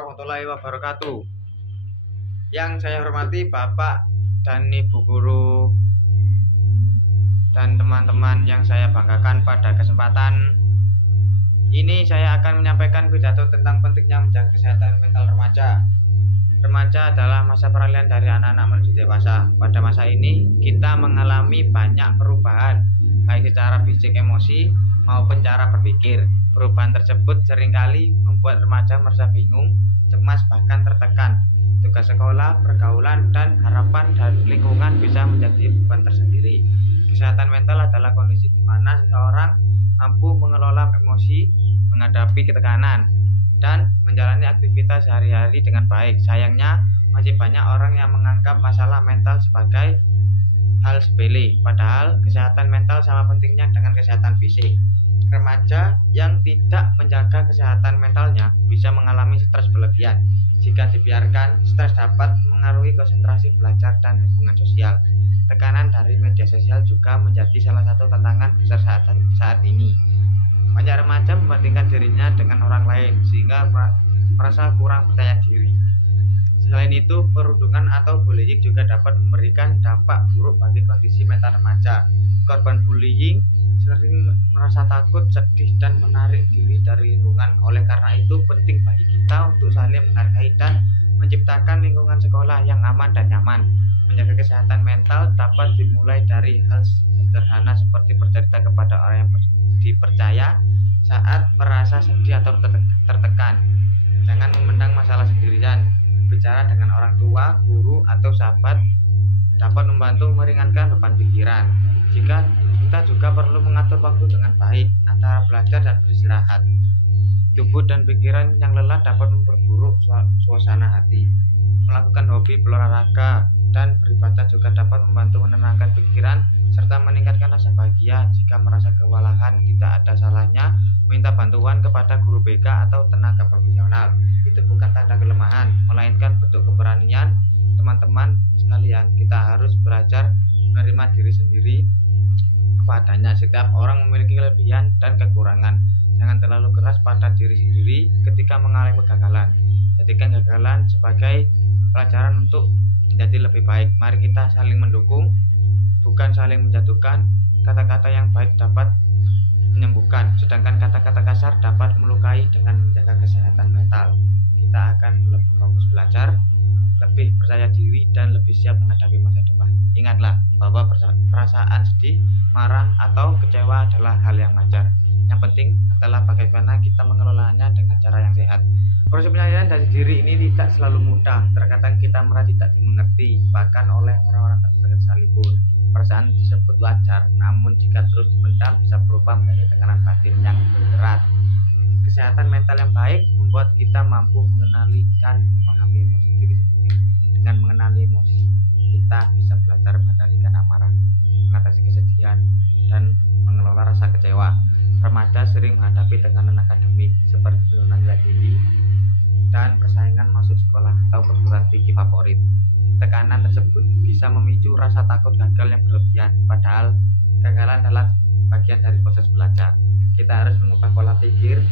warahmatullahi wabarakatuh. Yang saya hormati Bapak dan Ibu Guru dan teman-teman yang saya banggakan, pada kesempatan ini saya akan menyampaikan pidato tentang pentingnya menjaga kesehatan mental remaja. Remaja adalah masa peralihan dari anak-anak menuju dewasa. Pada masa ini kita mengalami banyak perubahan, baik secara fisik, emosi, maupun cara berpikir. Perubahan tersebut seringkali membuat remaja merasa bingung, cemas, bahkan tertekan. Tugas sekolah, pergaulan, dan harapan dari lingkungan bisa menjadi beban tersendiri. Kesehatan mental adalah kondisi di mana seseorang mampu mengelola emosi, menghadapi tekanan, dan menjalani aktivitas sehari-hari dengan baik. Sayangnya, masih banyak orang yang menganggap masalah mental sebagai hal sepele, padahal kesehatan mental sama pentingnya dengan kesehatan fisik. Remaja yang tidak menjaga kesehatan mentalnya bisa mengalami stres berlebihan. Jika dibiarkan, stres dapat mengaruhi konsentrasi belajar dan hubungan sosial. Tekanan dari media sosial juga menjadi salah satu tantangan besar saat ini. Banyak remaja membandingkan dirinya dengan orang lain sehingga merasa kurang percaya diri. Selain itu, perundungan atau bullying juga dapat memberikan dampak buruk bagi kondisi mental remaja. Korban bullying sering merasa takut, sedih, dan menarik diri dari lingkungan. Oleh karena itu, penting bagi kita untuk saling menghargai dan menciptakan lingkungan sekolah yang aman dan nyaman. Menjaga kesehatan mental dapat dimulai dari hal sederhana seperti bercerita kepada orang yang dipercaya saat merasa sedih atau tertekan. Jangan memendam masalah sendirian. Bicara dengan orang tua, guru, atau sahabat dapat membantu meringankan beban pikiran. Kita juga perlu mengatur waktu dengan baik antara belajar dan beristirahat. Tubuh dan pikiran yang lelah dapat memperburuk suasana hati. Melakukan hobi, berolahraga, dan beribadah juga dapat membantu menenangkan pikiran serta meningkatkan rasa bahagia. Jika merasa kewalahan, tidak ada salahnya minta bantuan kepada guru BK atau tenaga profesional. Itu bukan tanda kelemahan, melainkan bentuk keberanian. Teman-teman sekalian, kita harus belajar menerima diri sendiri apa adanya. Setiap orang memiliki kelebihan dan kekurangan. Jangan terlalu keras pada diri sendiri ketika mengalami kegagalan. Jadikan kegagalan sebagai pelajaran untuk menjadi lebih baik. Mari kita saling mendukung, bukan saling menjatuhkan. Kata-kata yang baik dapat menyembuhkan, sedangkan kata-kata kasar dapat melukai. Dengan menjaga kesehatan mental, kita akan lebih fokus belajar, lebih percaya diri, dan lebih siap menghadapi masa depan. Ingatlah bahwa perasaan sedih, marah, atau kecewa adalah hal yang wajar. Yang penting adalah bagaimana kita mengelolanya dengan cara yang sehat. Proses penyadaran dari diri ini tidak selalu mudah. Terkadang kita merasa tidak dimengerti, bahkan oleh orang-orang terdekat sekalipun. Perasaan tersebut wajar, namun jika terus dipendam bisa berubah menjadi tekanan batin yang berat. Kesehatan mental yang baik membuat kita mampu mengenali dan memahami emosi diri sendiri. Dengan mengenali emosi, kita bisa belajar mengendalikan amarah, mengatasi kesedihan, dan mengelola rasa kecewa. Remaja sering menghadapi tekanan akademik seperti penurunan nilai tinggi dan persaingan masuk sekolah atau perguruan tinggi favorit. Tekanan tersebut bisa memicu rasa takut gagal yang berlebihan, padahal kegagalan adalah bagian dari proses belajar. Kita harus mengubah pola pikir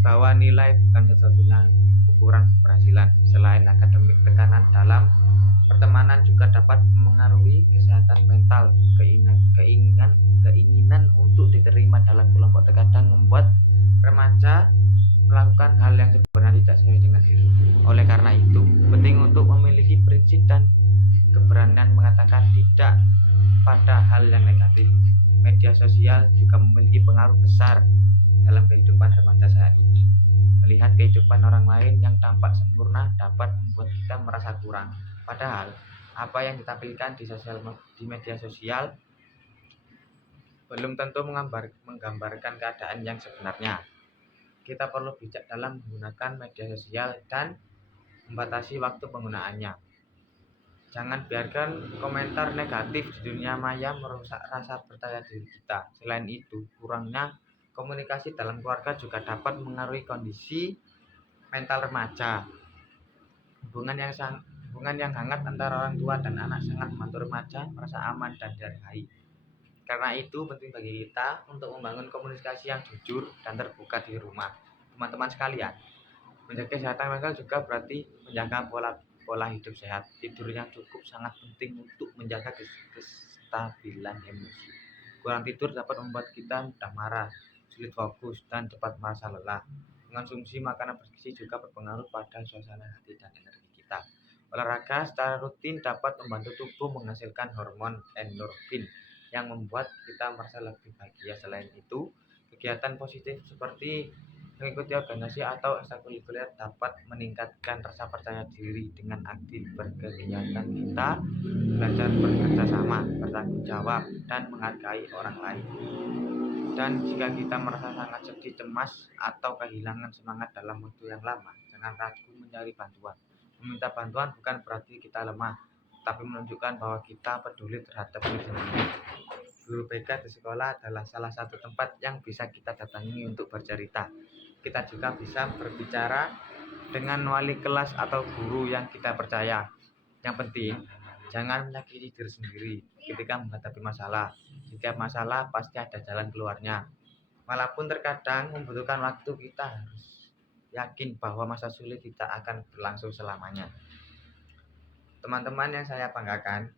bahwa nilai bukan satu-satunya ukuran keberhasilan. Selain akademik, tekanan dalam pertemanan juga dapat mengaruhi kesehatan mental. Keinginan untuk diterima dalam kelompok terkadang membuat remaja melakukan hal yang sebenarnya tidak sesuai dengan diri. Oleh karena itu, penting untuk memiliki prinsip dan keberanian mengatakan tidak pada hal yang negatif. Media sosial juga memiliki pengaruh besar dalam kehidupan remaja saat ini. Melihat kehidupan orang lain yang tampak sempurna dapat membuat kita merasa kurang. Padahal, apa yang ditampilkan di media sosial belum tentu menggambarkan keadaan yang sebenarnya. Kita perlu bijak dalam menggunakan media sosial dan membatasi waktu penggunaannya. Jangan biarkan komentar negatif di dunia maya merusak rasa percaya diri kita. Selain itu, kurangnya komunikasi dalam keluarga juga dapat mengaruhi kondisi mental remaja. Hubungan yang hangat antara orang tua dan anak sangat membantu remaja merasa aman dan dihargai. Karena itu penting bagi kita untuk membangun komunikasi yang jujur dan terbuka di rumah. Teman-teman sekalian, Menjaga kesehatan mental juga berarti menjaga pola hidup sehat. Tidur yang cukup sangat penting untuk menjaga kestabilan emosi. Kurang tidur dapat membuat kita mudah marah, sulit fokus, dan cepat merasa lelah. Mengonsumsi makanan bergizi juga berpengaruh pada suasana hati dan energi kita. Olahraga secara rutin dapat membantu tubuh menghasilkan hormon endorfin yang membuat kita merasa lebih bahagia. Selain itu, kegiatan positif seperti mengikuti organisasi atau ekstrakurikuler dapat meningkatkan rasa percaya diri. Dengan aktif berkegiatan kita belajar bekerja sama, bertanggung jawab, dan menghargai orang lain. Dan jika kita merasa sangat sedih, cemas, atau kehilangan semangat dalam waktu yang lama, jangan ragu mencari bantuan. Meminta bantuan bukan berarti kita lemah, tapi menunjukkan bahwa kita peduli terhadap diri sendiri. Guru BK di sekolah adalah salah satu tempat yang bisa kita datangi untuk bercerita. Kita juga bisa berbicara dengan wali kelas atau guru yang kita percaya. Yang penting, jangan menyakiti diri sendiri ketika menghadapi masalah. Setiap masalah pasti ada jalan keluarnya. Walaupun terkadang membutuhkan waktu, kita harus yakin bahwa masa sulit tidak akan berlangsung selamanya. Teman-teman yang saya banggakan,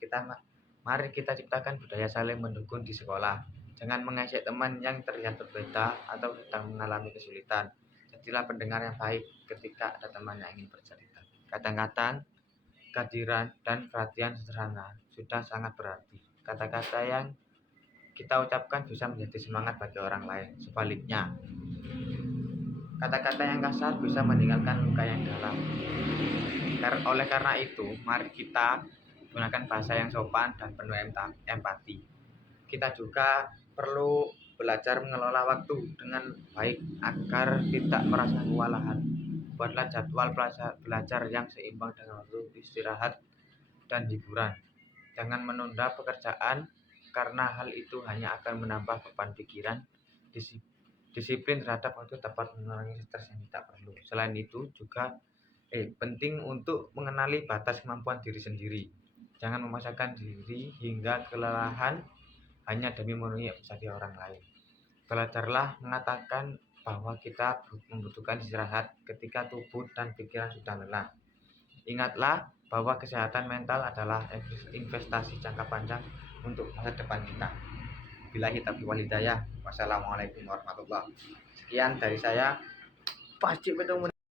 mari kita ciptakan budaya saling mendukung di sekolah. Jangan mengejek teman yang terlihat berbeda atau sedang mengalami kesulitan. Jadilah pendengar yang baik ketika ada teman yang ingin bercerita. Kadang-kadang kehadiran dan perhatian sederhana sudah sangat berarti. Kata-kata yang kita ucapkan bisa menjadi semangat bagi orang lain. Sebaliknya, kata-kata yang kasar bisa meninggalkan luka yang dalam. Oleh karena itu, mari kita gunakan bahasa yang sopan dan penuh empati. Kita juga perlu belajar mengelola waktu dengan baik agar tidak merasa kewalahan. Buatlah jadwal belajar yang seimbang dengan waktu istirahat dan hiburan. Jangan menunda pekerjaan karena hal itu hanya akan menambah beban pikiran. Disiplin terhadap waktu dapat mengurangi stres yang tidak perlu. Selain itu juga penting untuk mengenali batas kemampuan diri sendiri. Jangan memaksakan diri hingga kelelahan hanya demi memenuhi ekspektasi orang lain. Belajarlah mengatakan bahwa kita membutuhkan istirahat ketika tubuh dan pikiran sudah lelah. Ingatlah bahwa kesehatan mental adalah investasi jangka panjang untuk masa depan kita. Billahi taufiq wal hidayah. Wassalamualaikum warahmatullahi wabarakatuh. Sekian dari saya. Pasti ketemu.